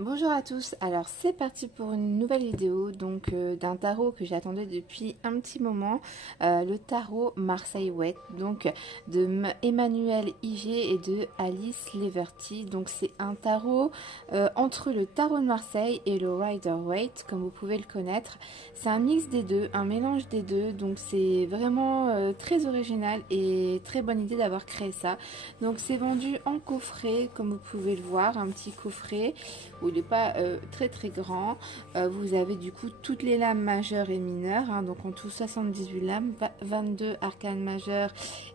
Bonjour à tous, alors c'est parti pour une nouvelle vidéo donc d'un tarot que j'attendais depuis un petit moment, le tarot Marseille Waite, donc de Emmanuel Iger et de Alice Leverty. Donc c'est un tarot entre le tarot de Marseille et le Rider-Waite, comme vous pouvez le connaître. C'est un mix des deux, un mélange des deux, donc c'est vraiment très original et très bonne idée d'avoir créé ça. Donc c'est vendu en coffret, comme vous pouvez le voir, un petit coffret où il n'est pas très grand. Vous avez du coup toutes les lames majeures et mineures, hein, donc en tout 78 lames, 22 arcanes majeures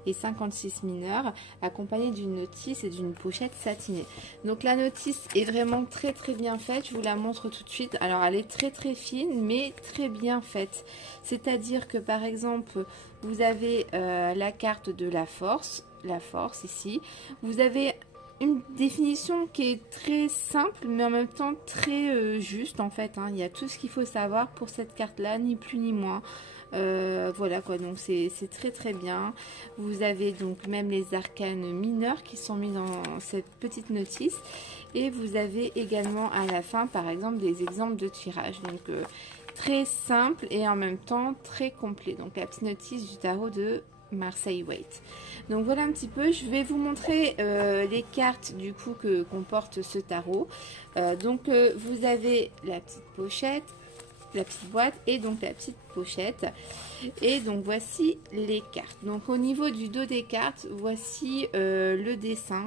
et 56 mineures, accompagnées d'une notice et d'une pochette satinée. Donc la notice est vraiment très bien faite, je vous la montre tout de suite. Alors elle est très fine mais très bien faite, c'est-à-dire que par exemple vous avez la carte de la force ici, vous avez une définition qui est très simple mais en même temps très juste en fait, hein. Il y a tout ce qu'il faut savoir pour cette carte là, ni plus ni moins. Voilà quoi, donc c'est très bien. Vous avez donc même les arcanes mineurs qui sont mis dans cette petite notice, et vous avez également à la fin par exemple des exemples de tirage, donc très simple et en même temps très complet. Donc la petite notice du tarot de Marseille Waite. Donc voilà un petit peu, je vais vous montrer les cartes du coup que comporte ce tarot. Vous avez la petite pochette, la petite boîte et donc la petite pochette, et donc voici les cartes. Donc au niveau du dos des cartes, voici le dessin.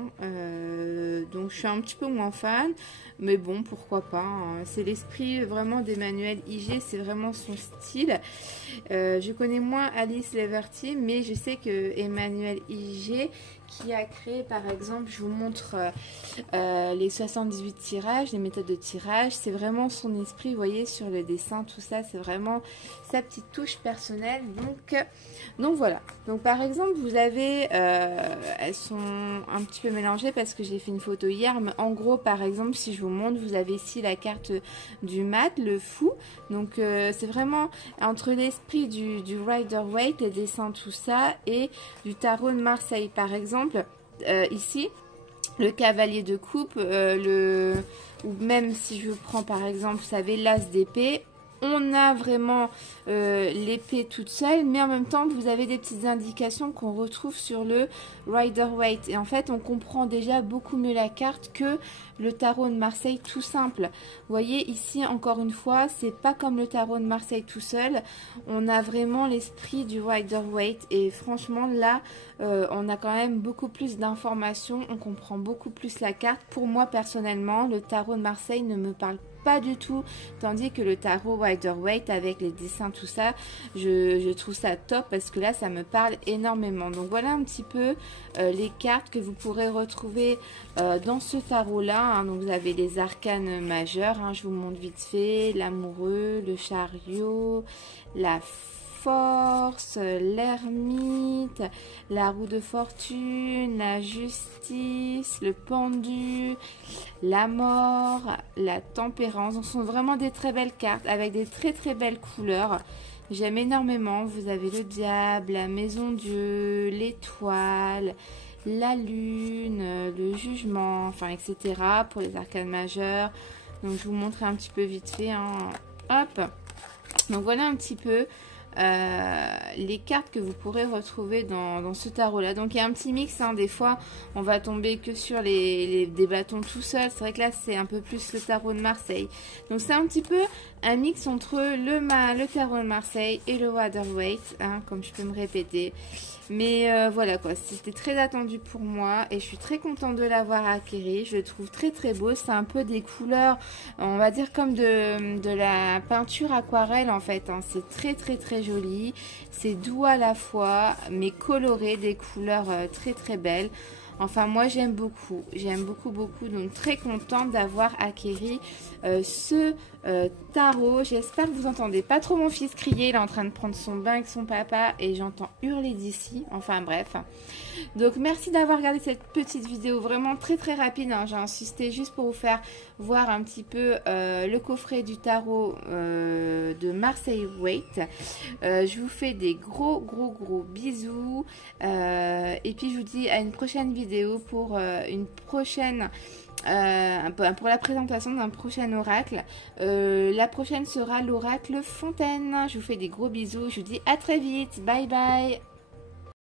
Donc je suis un petit peu moins fan, mais bon, pourquoi pas, hein. C'est l'esprit vraiment d'Emmanuel Iger, c'est vraiment son style. Je connais moins Alice Leverty, mais je sais que Emmanuel Iger qui a créé par exemple, je vous montre les 78 tirages, les méthodes de tirage, c'est vraiment son esprit, vous voyez sur le dessin, tout ça, c'est vraiment sa petite touche personnelle. Donc voilà, donc par exemple vous avez elles sont un petit peu mélangées parce que j'ai fait une photo hier, mais en gros par exemple si je vous montre, vous avez ici la carte du mat, le fou. Donc c'est vraiment entre l'esprit du Rider-Waite, les dessins, tout ça, et du tarot de Marseille. Par exemple ici le cavalier de coupe, ou même si je prends par exemple, vous savez, l'as d'épée, on a vraiment l'épée toute seule, mais en même temps vous avez des petites indications qu'on retrouve sur le Rider-Waite, et en fait on comprend déjà beaucoup mieux la carte que le tarot de Marseille tout simple. Vous voyez ici encore une fois, c'est pas comme le tarot de Marseille tout seul, on a vraiment l'esprit du Rider-Waite, et franchement là on a quand même beaucoup plus d'informations, on comprend beaucoup plus la carte. Pour moi personnellement, le tarot de Marseille ne me parle pas du tout, tandis que le tarot Rider-Waite avec les dessins tout ça, je trouve ça top parce que là ça me parle énormément. Donc voilà un petit peu les cartes que vous pourrez retrouver dans ce tarot là, hein. Donc vous avez les arcanes majeures, hein, je vous montre vite fait, l'amoureux, le chariot, la force, l'ermite, la roue de fortune, la justice, le pendu, la mort, la tempérance. Ce sont vraiment des très belles cartes avec des très belles couleurs. J'aime énormément. Vous avez le diable, la maison Dieu, l'étoile, la lune, le jugement, enfin etc. pour les arcanes majeures. Donc je vous montrer un petit peu vite fait, hein. Hop. Donc voilà un petit peu les cartes que vous pourrez retrouver dans ce tarot là. Donc il y a un petit mix, hein. Des fois on va tomber que sur des bâtons tout seul, c'est vrai que là c'est un peu plus le tarot de Marseille, donc c'est un petit peu un mix entre le tarot de Marseille et le Rider-Waite, hein, comme je peux me répéter. Mais voilà quoi, c'était très attendu pour moi et je suis très contente de l'avoir acquéri. Je le trouve très beau, c'est un peu des couleurs, on va dire comme de la peinture aquarelle en fait, hein. C'est très joli, c'est doux à la fois mais coloré, des couleurs très belles. Enfin moi j'aime beaucoup, donc très contente d'avoir acquéri ce tarot. J'espère que vous entendez pas trop mon fils crier, il est en train de prendre son bain avec son papa et j'entends hurler d'ici, enfin bref. Donc merci d'avoir regardé cette petite vidéo vraiment très rapide, hein. J'ai insisté juste pour vous faire voir un petit peu le coffret du tarot de Marseille Waite. Je vous fais des gros bisous et puis je vous dis à une prochaine vidéo pour une prochaine pour la présentation d'un prochain oracle. La prochaine sera l'oracle Fontaine. Je vous fais des gros bisous. Je vous dis à très vite. Bye bye.